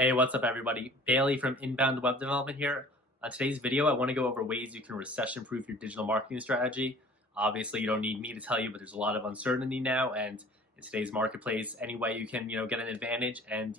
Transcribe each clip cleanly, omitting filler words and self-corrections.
Hey, what's up everybody? Bailey from Inbound Web Development here. On today's video, I want to go over ways you can recession-proof your digital marketing strategy. Obviously, you don't need me to tell you, but there's a lot of uncertainty now, and in today's marketplace, any way you can, get an advantage and,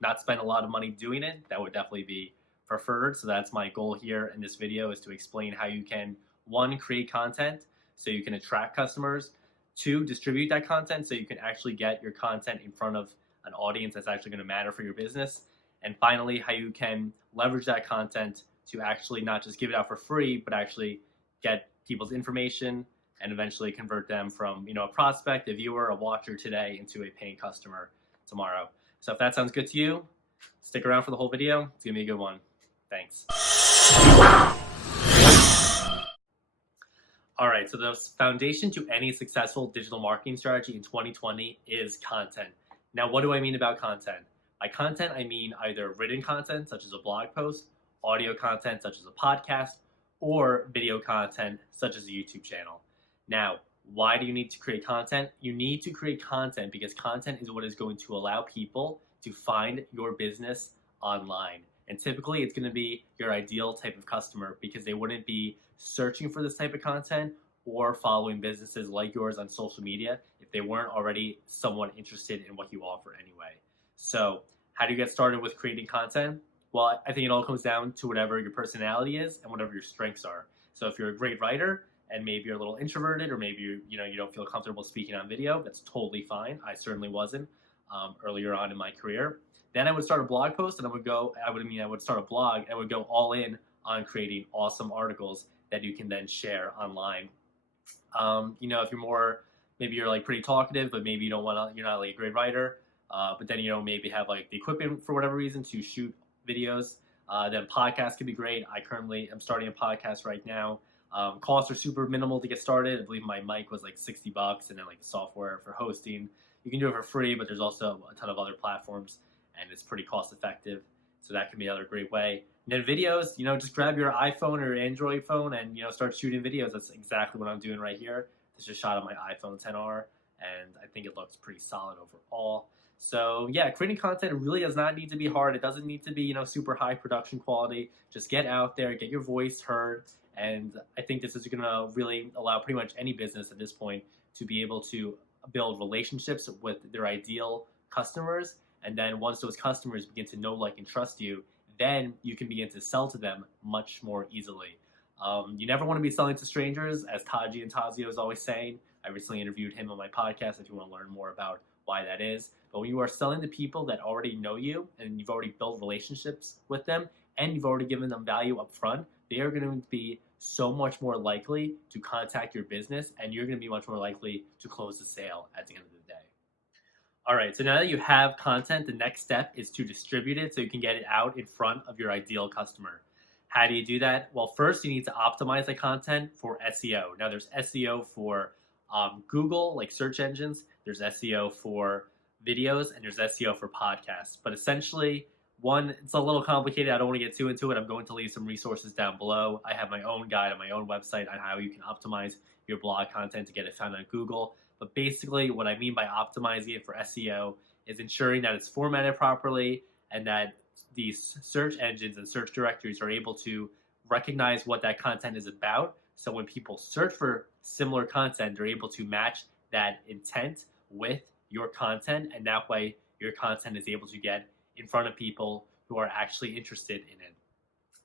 not spend a lot of money doing it, that would definitely be preferred. So that's my goal here in this video, is to explain how you can, one, create content so you can attract customers, two, distribute that content so you can actually get your content in front of an audience that's actually going to matter for your business. And finally, how you can leverage that content to actually not just give it out for free, but actually get people's information and eventually convert them from, a prospect, a viewer, a watcher today into a paying customer tomorrow. So if that sounds good to you, stick around for the whole video. It's gonna be a good one. Thanks. All right, so the foundation to any successful digital marketing strategy in 2020 is content. Now, what do I mean about content? By content, I mean either written content, such as a blog post, audio content, such as a podcast, or video content, such as a YouTube channel. Now, why do you need to create content? You need to create content because content is what is going to allow people to find your business online. And typically, it's going to be your ideal type of customer because they wouldn't be searching for this type of content or following businesses like yours on social media if they weren't already somewhat interested in what you offer anyway. So how do you get started with creating content? Well, I think it all comes down to whatever your personality is and whatever your strengths are. So if you're a great writer and maybe you're a little introverted, or maybe you don't feel comfortable speaking on video, that's totally fine. I certainly wasn't earlier on in my career. Then I would start a blog post, and I would start a blog and I would go all in on creating awesome articles that you can then share online. If you're more, maybe you're like pretty talkative, but maybe you're not like a great writer. But then, maybe have like the equipment for whatever reason to shoot videos. Then podcasts could be great. I currently am starting a podcast right now. Costs are super minimal to get started. I believe my mic was like $60, and then like the software for hosting. You can do it for free, but there's also a ton of other platforms, and it's pretty cost effective. So that can be another great way. And then videos, just grab your iPhone or Android phone and, start shooting videos. That's exactly what I'm doing right here. This is a shot of my iPhone XR, and I think it looks pretty solid overall. So yeah, creating content really does not need to be hard. It doesn't need to be, super high production quality. Just get out there, get your voice heard. And I think this is gonna really allow pretty much any business at this point to be able to build relationships with their ideal customers. And then once those customers begin to know, like, and trust you, then you can begin to sell to them much more easily. You never want to be selling to strangers, as Taji and Tazio is always saying. I recently interviewed him on my podcast if you want to learn more about why that is. But when you are selling to people that already know you and you've already built relationships with them and you've already given them value up front, they are going to be so much more likely to contact your business, and you're going to be much more likely to close the sale at the end of the day. All right, so now that you have content, the next step is to distribute it so you can get it out in front of your ideal customer. How do you do that? Well, first you need to optimize the content for SEO. Now there's SEO for Google, like search engines. There's SEO for videos, and there's SEO for podcasts. But essentially, one, it's a little complicated. I don't want to get too into it. I'm going to leave some resources down below. I have my own guide on my own website on how you can optimize your blog content to get it found on Google. But basically, what I mean by optimizing it for SEO is ensuring that it's formatted properly and that these search engines and search directories are able to recognize what that content is about. So when people search for similar content, they're able to match that intent with your content, and that way your content is able to get in front of people who are actually interested in it.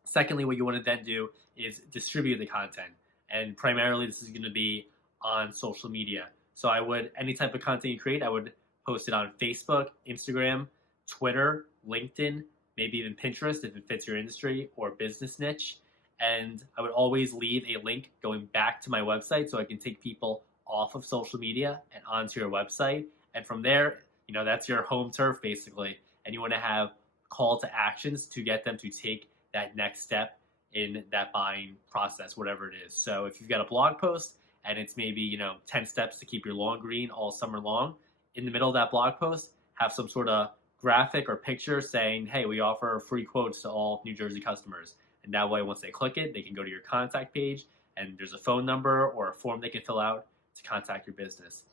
Secondly, what you want to then do is distribute the content, and primarily this is going to be on social media. So any type of content you create, I would post it on Facebook, Instagram, Twitter, LinkedIn, maybe even Pinterest if it fits your industry or business niche. And I would always leave a link going back to my website so I can take people off of social media and onto your website. And from there, that's your home turf basically. And you want to have call to actions to get them to take that next step in that buying process, whatever it is. So if you've got a blog post and it's maybe, 10 steps to keep your lawn green all summer long, in the middle of that blog post, have some sort of graphic or picture saying, hey, we offer free quotes to all New Jersey customers. And that way, once they click it, they can go to your contact page, and there's a phone number or a form they can fill out to contact your business.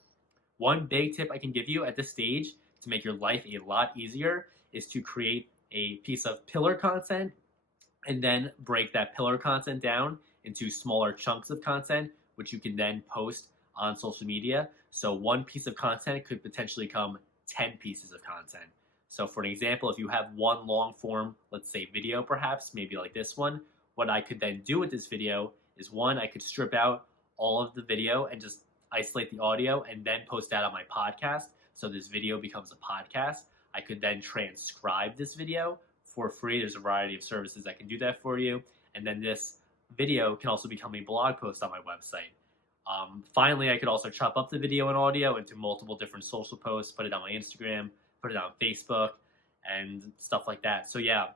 One big tip I can give you at this stage to make your life a lot easier is to create a piece of pillar content and then break that pillar content down into smaller chunks of content, which you can then post on social media. So one piece of content could potentially become 10 pieces of content. So for an example, if you have one long form, let's say video perhaps, maybe like this one, what I could then do with this video is one, I could strip out all of the video and just isolate the audio and then post that on my podcast. So this video becomes a podcast. I could then transcribe this video for free. There's a variety of services that can do that for you. And then this video can also become a blog post on my website. Finally, I could also chop up the video and audio into multiple different social posts, put it on my Instagram, put it on Facebook, and stuff like that. So yeah,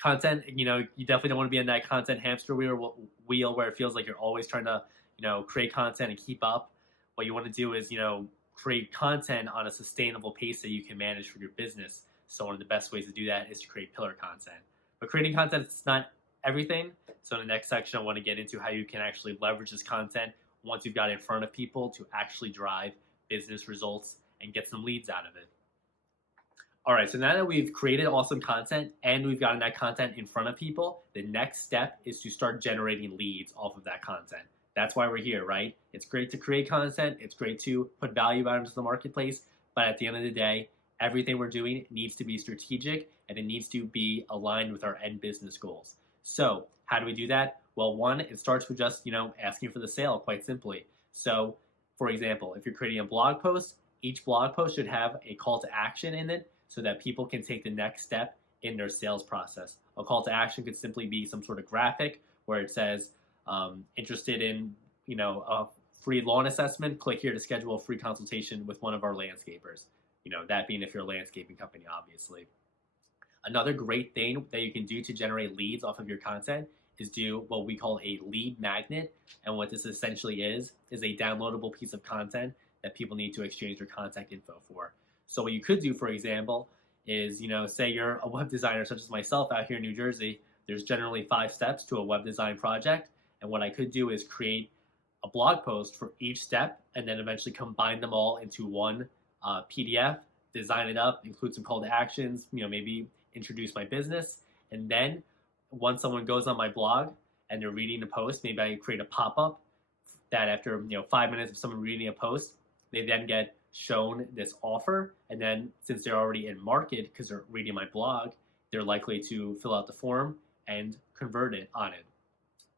content, you definitely don't want to be in that content hamster wheel where it feels like you're always trying to, create content and keep up. What you want to do is, create content on a sustainable pace that you can manage for your business. So one of the best ways to do that is to create pillar content. But creating content is not everything. So in the next section, I want to get into how you can actually leverage this content once you've got it in front of people to actually drive business results and get some leads out of it. All right, so now that we've created awesome content and we've gotten that content in front of people, the next step is to start generating leads off of that content. That's why we're here, right? It's great to create content. It's great to put value out into the marketplace. But at the end of the day, everything we're doing needs to be strategic and it needs to be aligned with our end business goals. So how do we do that? Well, one, it starts with just, asking for the sale, quite simply. So for example, if you're creating a blog post, each blog post should have a call to action in it so that people can take the next step in their sales process. A call to action could simply be some sort of graphic where it says, interested in, a free lawn assessment, click here to schedule a free consultation with one of our landscapers. That being if you're a landscaping company, obviously. Another great thing that you can do to generate leads off of your content is do what we call a lead magnet. And what this essentially is a downloadable piece of content that people need to exchange their contact info for. So what you could do, for example, is, say you're a web designer such as myself out here in New Jersey, there's generally 5 steps to a web design project. And what I could do is create a blog post for each step and then eventually combine them all into one PDF, design it up, include some call to actions, maybe introduce my business. And then once someone goes on my blog and they're reading the post, maybe I create a pop-up that after 5 minutes of someone reading a post, they then get shown this offer. And then since they're already in market because they're reading my blog, they're likely to fill out the form and convert it on it.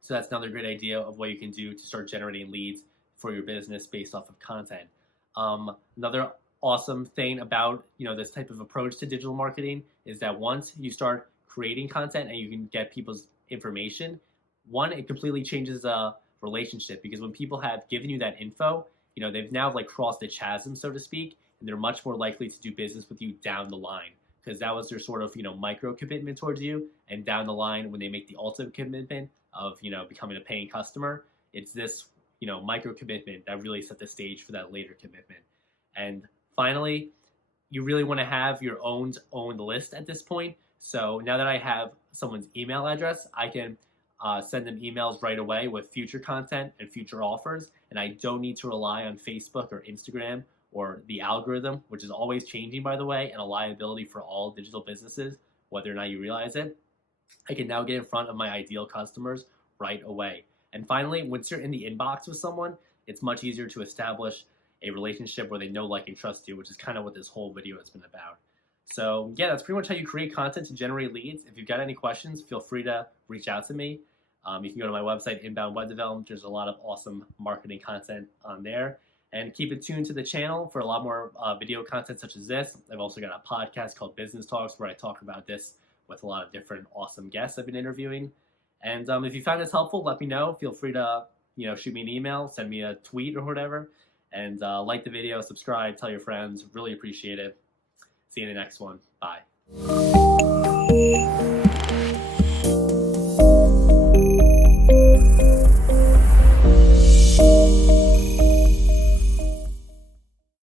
So that's another great idea of what you can do to start generating leads for your business based off of content. Another awesome thing about this type of approach to digital marketing is that once you start creating content and you can get people's information, one, it completely changes the relationship, because when people have given you that info, they've now crossed the chasm, so to speak, and they're much more likely to do business with you down the line, because that was their sort of micro commitment towards you. And down the line, when they make the ultimate commitment of becoming a paying customer, it's this micro commitment that really set the stage for that later commitment. And finally, you really want to have your own list at this point. So now that I have someone's email address, I can send them emails right away with future content and future offers, and I don't need to rely on Facebook or Instagram or the algorithm, which is always changing, by the way, and a liability for all digital businesses, whether or not you realize it. I can now get in front of my ideal customers right away. And finally, once you're in the inbox with someone, it's much easier to establish a relationship where they know, like, and trust you, which is kind of what this whole video has been about. So yeah, that's pretty much how you create content to generate leads. If you've got any questions, feel free to reach out to me. You can go to my website, Inbound Web Development. There's a lot of awesome marketing content on there. And keep it tuned to the channel for a lot more video content such as this. I've also got a podcast called Business Talks where I talk about this with a lot of different awesome guests I've been interviewing. And if you found this helpful, let me know. Feel free to shoot me an email, send me a tweet or whatever. And like the video, subscribe, tell your friends. Really appreciate it. See you in the next one. Bye.